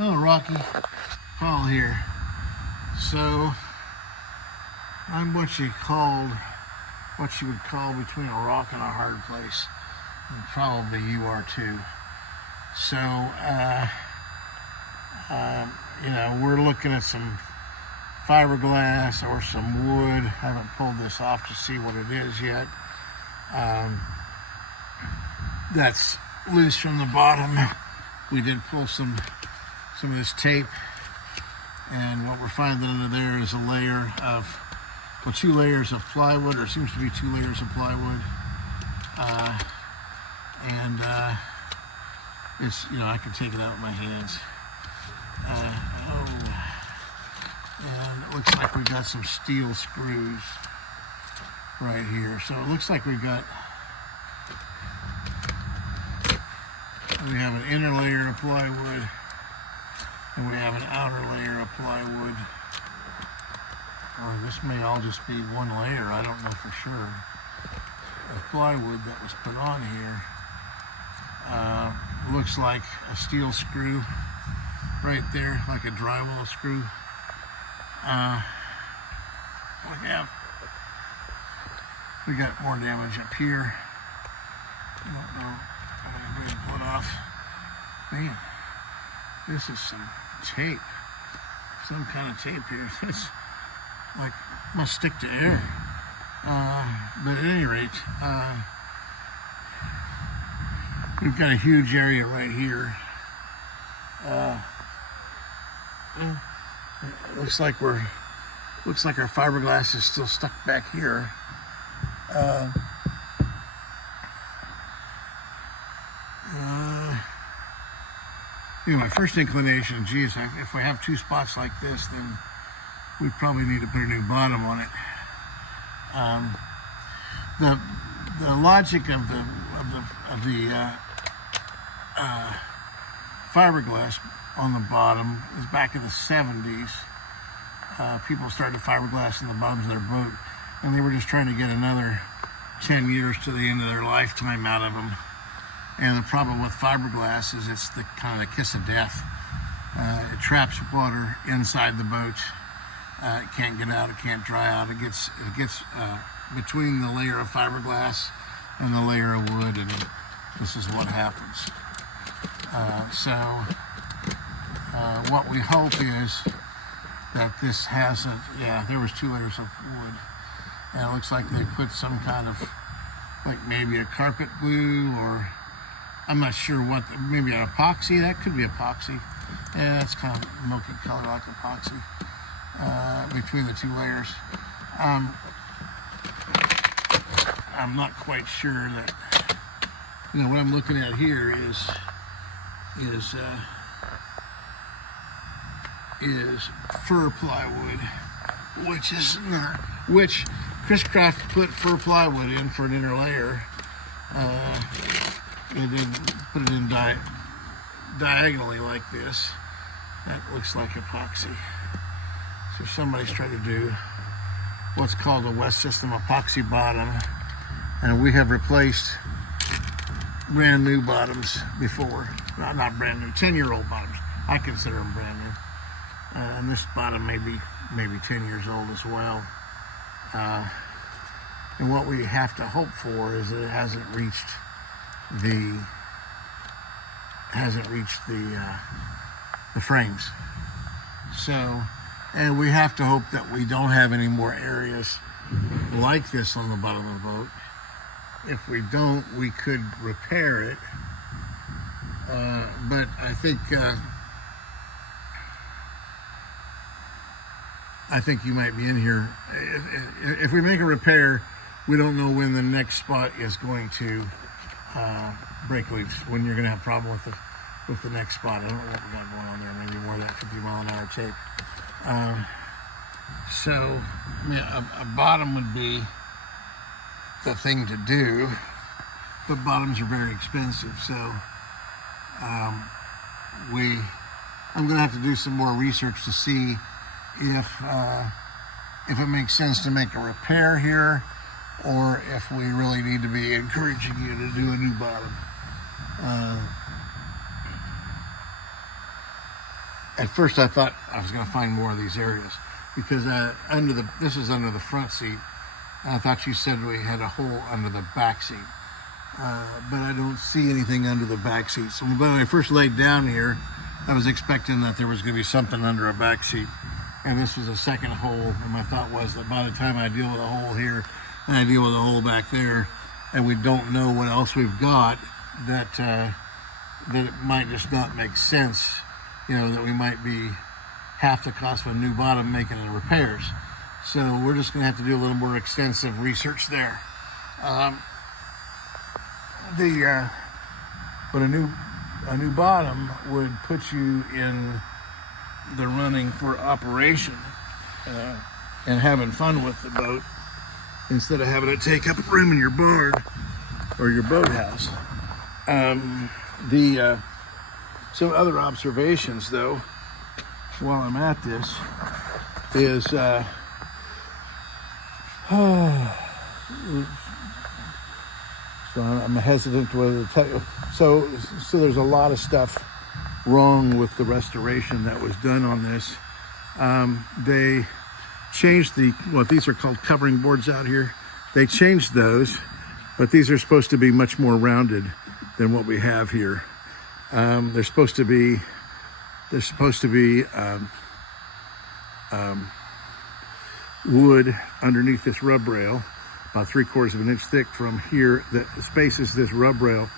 Oh, Rocky, Paul here. So, I'm what you would call between a rock and a hard place. And probably you are too. So, we're looking at some fiberglass or some wood. Haven't pulled this off to see what it is yet. That's loose from the bottom. We did pull some of this tape, and what we're finding under there is a layer of, well, 2 layers of plywood, or seems to be 2 layers of plywood. It's, I can take it out with my hands. And it looks like we got some steel screws right here. So it looks like we have an inner layer of plywood, and we have an outer layer of plywood. Or this may all just be one layer, I don't know for sure, of plywood that was put on here. Looks like a steel screw right there, like a drywall screw. We got more damage up here. I don't know. I'm going to pull it off. Man, this is some tape. Some kind of tape here. It's like, must stick to air. But at any rate, we've got a huge area right here. It looks like our fiberglass is still stuck back here. My first inclination, geez, if we have 2 spots like this, then we probably need to put a new bottom on it. The logic of the fiberglass on the bottom is back in the 70s. People started fiberglass in the bottoms of their boat, and they were just trying to get another 10 years to the end of their lifetime out of them. And the problem with fiberglass is it's the kind of the kiss of death. It traps water inside the boat. It can't get out. It can't dry out. It gets between the layer of fiberglass and the layer of wood, and this is what happens. What we hope is that this hasn't. Yeah, there was 2 layers of wood, and it looks like they put some kind of, like maybe a carpet glue, or I'm not sure what. Maybe an epoxy. That could be epoxy. Yeah, it's kind of milky color like epoxy between the 2 layers. I'm not quite sure that. What I'm looking at here is fir plywood, which Chris Craft put fir plywood in for an inner layer. And then put it in diagonally like this. That looks like epoxy. So somebody's trying to do what's called a West System epoxy bottom, and we have replaced brand new bottoms before. Well, not brand new, 10-year-old bottoms. I consider them brand new. And this bottom may be maybe 10 years old as well. And what we have to hope for is that it hasn't reached the frames. So, and we have to hope that we don't have any more areas like this on the bottom of the boat. If we don't, we could repair it. But I think you might be in here. If we make a repair, we don't know when the next spot is going to break loose, when you're going to have a problem with the next spot. I don't know what we got going on there. Maybe more of that 50-mile-an-hour tape. A bottom would be the thing to do, but bottoms are very expensive. So I'm going to have to do some more research to see if it makes sense to make a repair here, or if we really need to be encouraging you to do a new bottom. at first I thought I was going to find more of these areas because this is under the front seat. And I thought you said we had a hole under the back seat. But I don't see anything under the back seat. So when I first laid down here, I was expecting that there was going to be something under a back seat. And this was a second hole. And my thought was that by the time I deal with a hole here and I deal with a hole back there, and we don't know what else we've got, that it might just not make sense, that we might be half the cost of a new bottom making the repairs. So we're just going to have to do a little more extensive research there. But a new bottom would put you in the running for operation and having fun with the boat instead of having to take up room in your barn or your boathouse. Some other observations, though, while I'm at this, is so I'm hesitant whether to tell you. So there's a lot of stuff wrong with the restoration that was done on this. They changed what these are called covering boards out here. They changed those, but these are supposed to be much more rounded than what we have here. They're supposed to be wood underneath this rub rail, about 3/4 of an inch thick from here, that spaces this rub rail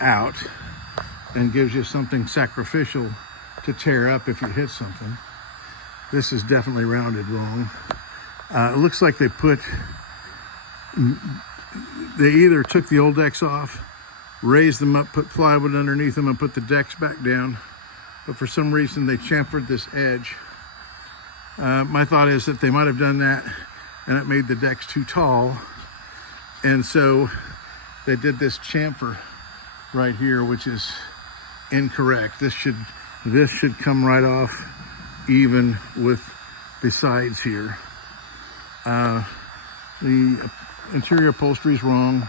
out and gives you something sacrificial to tear up if you hit something. This is definitely rounded wrong. It looks like they either took the old decks off, raised them up, put plywood underneath them, and put the decks back down, but for some reason they chamfered this edge. My thought is that they might have done that and it made the decks too tall, and so they did this chamfer right here, which is incorrect. This should come right off even with the sides here. The interior upholstery is wrong.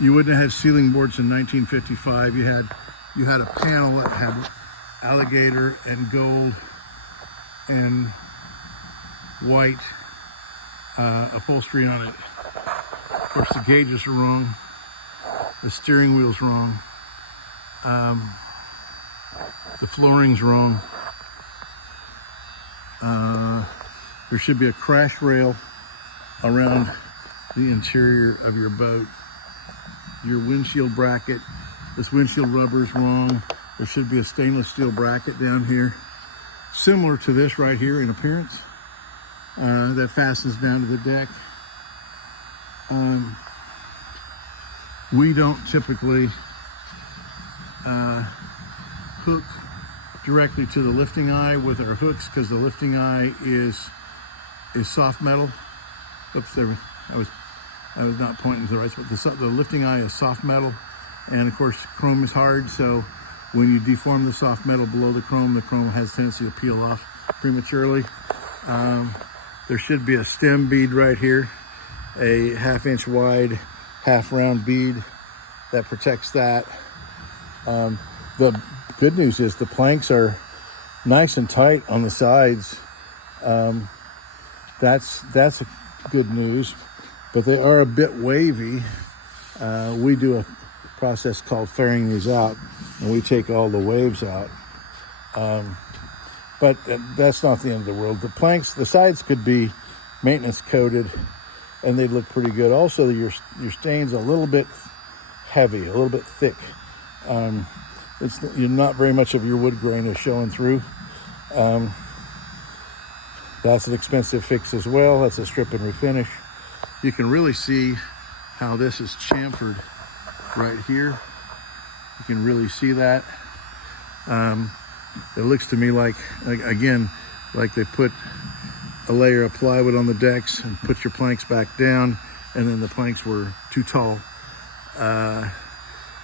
You wouldn't have had ceiling boards in 1955. You had a panel that had alligator and gold and white upholstery on it. Of course, the gauges are wrong. The steering wheel's wrong. The flooring's wrong. There should be a crash rail around the interior of your boat. Your windshield bracket, this windshield rubber is wrong. There should be a stainless steel bracket down here, similar to this right here in appearance, that fastens down to the deck. We don't typically hook directly to the lifting eye with our hooks because the lifting eye is soft metal. Oops, there, I was not pointing to the right spot. The lifting eye is soft metal, and of course chrome is hard, so when you deform the soft metal below the chrome has a tendency to peel off prematurely. There should be a stem bead right here, a 1/2 inch wide, half round bead that protects that. The good news is the planks are nice and tight on the sides. That's good news, but they are a bit wavy. We do a process called fairing these out, and we take all the waves out. But that's not the end of the world. The planks, the sides could be maintenance coated, and they'd look pretty good. Also, your stain's a little bit heavy, a little bit thick. You're not very much of your wood grain is showing through. That's an expensive fix as well. That's a strip and refinish. You can really see how this is chamfered right here. You can really see that. It looks to me like they put a layer of plywood on the decks and put your planks back down, and then the planks were too tall.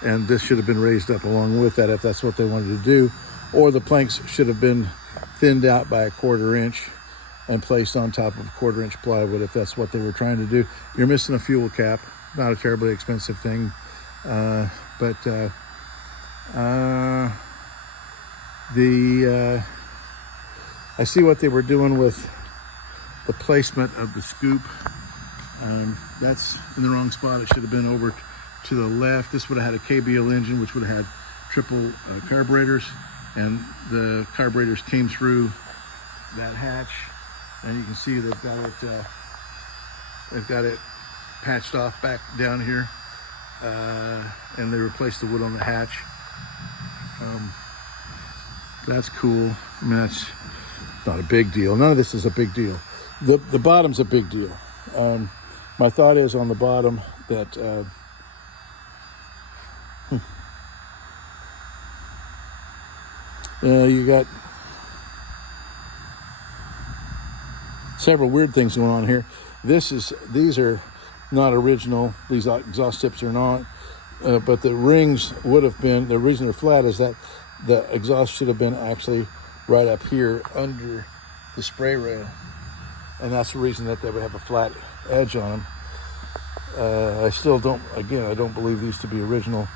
And this should have been raised up along with that if that's what they wanted to do. Or the planks should have been thinned out by 1/4 inch and placed on top of 1/4 inch plywood if that's what they were trying to do. You're missing a fuel cap. Not a terribly expensive thing, but I see what they were doing with the placement of the scoop. That's in the wrong spot. It should have been over to the left. This would have had a KBL engine, which would have had triple carburetors, and the carburetors came through that hatch, and you can see they've got it patched off back down here, and they replaced the wood on the hatch. That's cool. I mean, that's not a big deal. None of this is a big deal. The bottom's a big deal. My thought is on the bottom that you got several weird things going on here. These are not original. These exhaust tips are not, but the rings would have been. The reason they're flat is that the exhaust should have been actually right up here under the spray rail, and that's the reason that they would have a flat edge on them. I still don't. Again, I don't believe these to be original.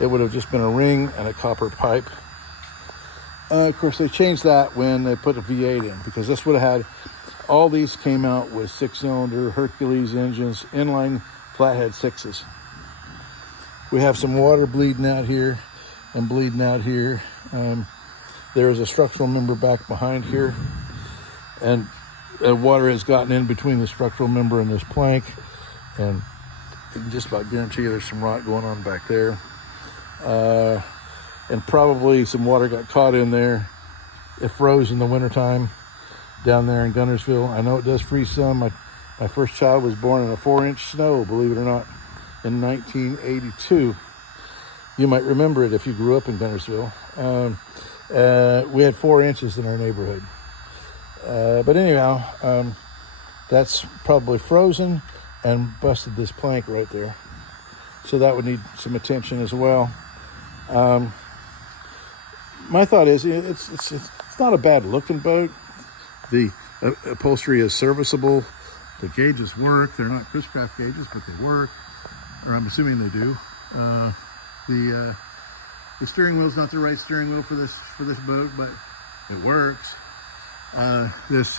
It would have just been a ring and a copper pipe. Of course, they changed that when they put a V8 in, because this would have had, all these came out with 6-cylinder Hercules engines, inline flathead 6s. We have some water bleeding out here and bleeding out here. There is a structural member back behind here, and water has gotten in between the structural member and this plank, and I can just about guarantee you there's some rot going on back there. And probably some water got caught in there. It froze in the wintertime down there in Guntersville. I know it does freeze some. My first child was born in a 4-inch snow, believe it or not, in 1982. You might remember it if you grew up in Guntersville. We had 4 inches in our neighborhood. But anyhow, that's probably frozen and busted this plank right there. So that would need some attention as well. My thought is it's not a bad looking boat. The upholstery is serviceable. The gauges work. They're not Chris Craft gauges, but they work, or I'm assuming they do. The steering wheel's not the right steering wheel for this boat, but it works. This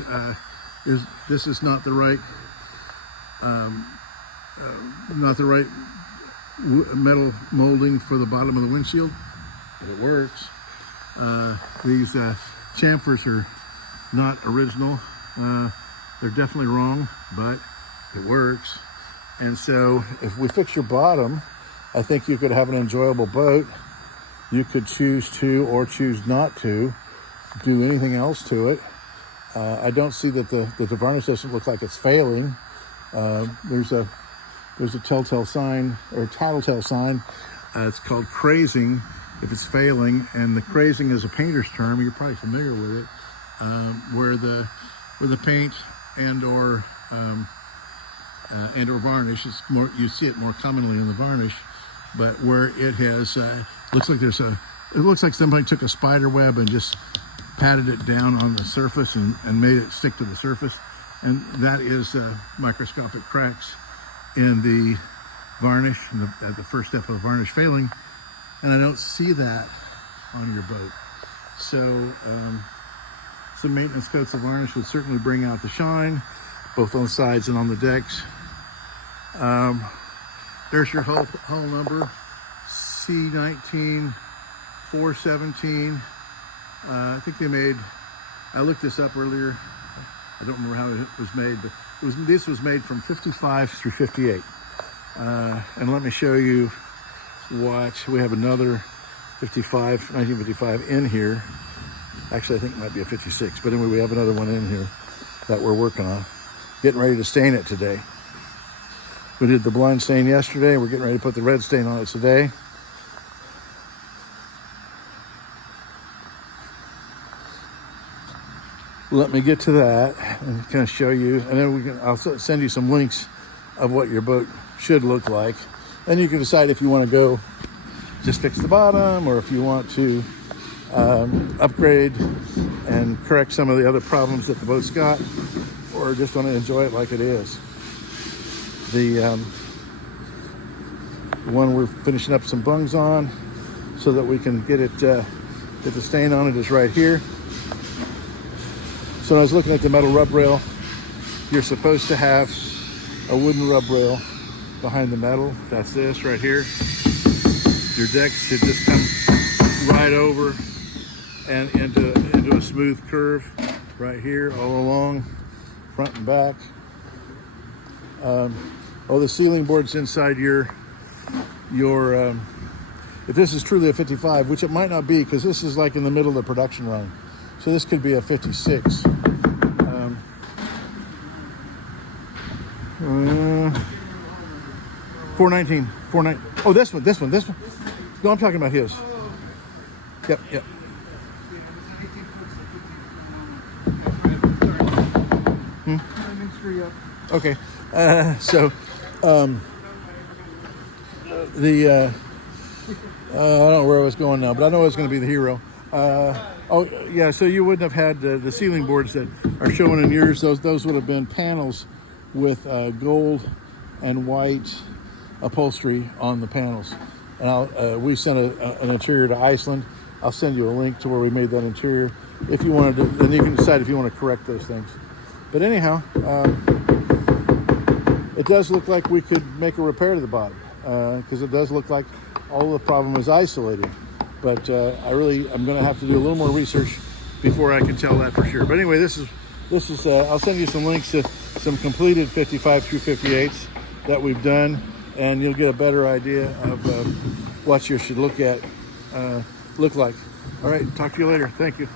is not the right metal molding for the bottom of the windshield, but it works. These chamfers are not original. They're definitely wrong, but it works. And so if we fix your bottom, I think you could have an enjoyable boat. You could choose to or choose not to do anything else to it. I don't see that the varnish doesn't look like it's failing. There's a telltale sign, or a tattletale sign. It's called crazing if it's failing, and the crazing is a painter's term. You're probably familiar with it, where the paint and or varnish is more. You see it more commonly in the varnish, but where it has looks like somebody took a spider web and just patted it down on the surface and made it stick to the surface, and that is microscopic cracks in the varnish at the first step of varnish failing, and I don't see that on your boat. So some maintenance coats of varnish would certainly bring out the shine, both on the sides and on the decks. There's your hull number, C19417. I think they made, I looked this up earlier, I don't remember how it was made, but this was made from 55 through 58. And let me show you what, we have another 1955 in here. Actually, I think it might be a 56, but anyway, we have another one in here that we're working on. Getting ready to stain it today. We did the blind stain yesterday. We're getting ready to put the red stain on it today. Let me get to that and kind of show you, and then I'll send you some links of what your boat should look like. Then you can decide if you want to go just fix the bottom, or if you want to upgrade and correct some of the other problems that the boat's got, or just want to enjoy it like it is. The one we're finishing up some bungs on so that we can get it that the stain on it is right here. So when I was looking at the metal rub rail, you're supposed to have a wooden rub rail behind the metal. That's this right here. Your deck should just come right over and into a smooth curve right here, all along, front and back. The sealing board's inside your if this is truly a 55, which it might not be, because this is like in the middle of the production line. So this could be a 56. 419. Oh, this one. No, I'm talking about his. Yep. Okay. I don't know where I was going now, but I know it's going to be the Hero. So you wouldn't have had the ceiling boards that are shown in yours. Those would have been panels with gold and white upholstery on the panels. And we sent an interior to Iceland. I'll send you a link to where we made that interior if you wanted to, and you can decide if you want to correct those things. But anyhow, it does look like we could make a repair to the bottom, because it does look like all the problem is isolated. But I'm going to have to do a little more research before I can tell that for sure. But anyway, this is I'll send you some links to some completed 55 through 58s that we've done, and you'll get a better idea of what you should look like. All right, talk to you later. Thank you.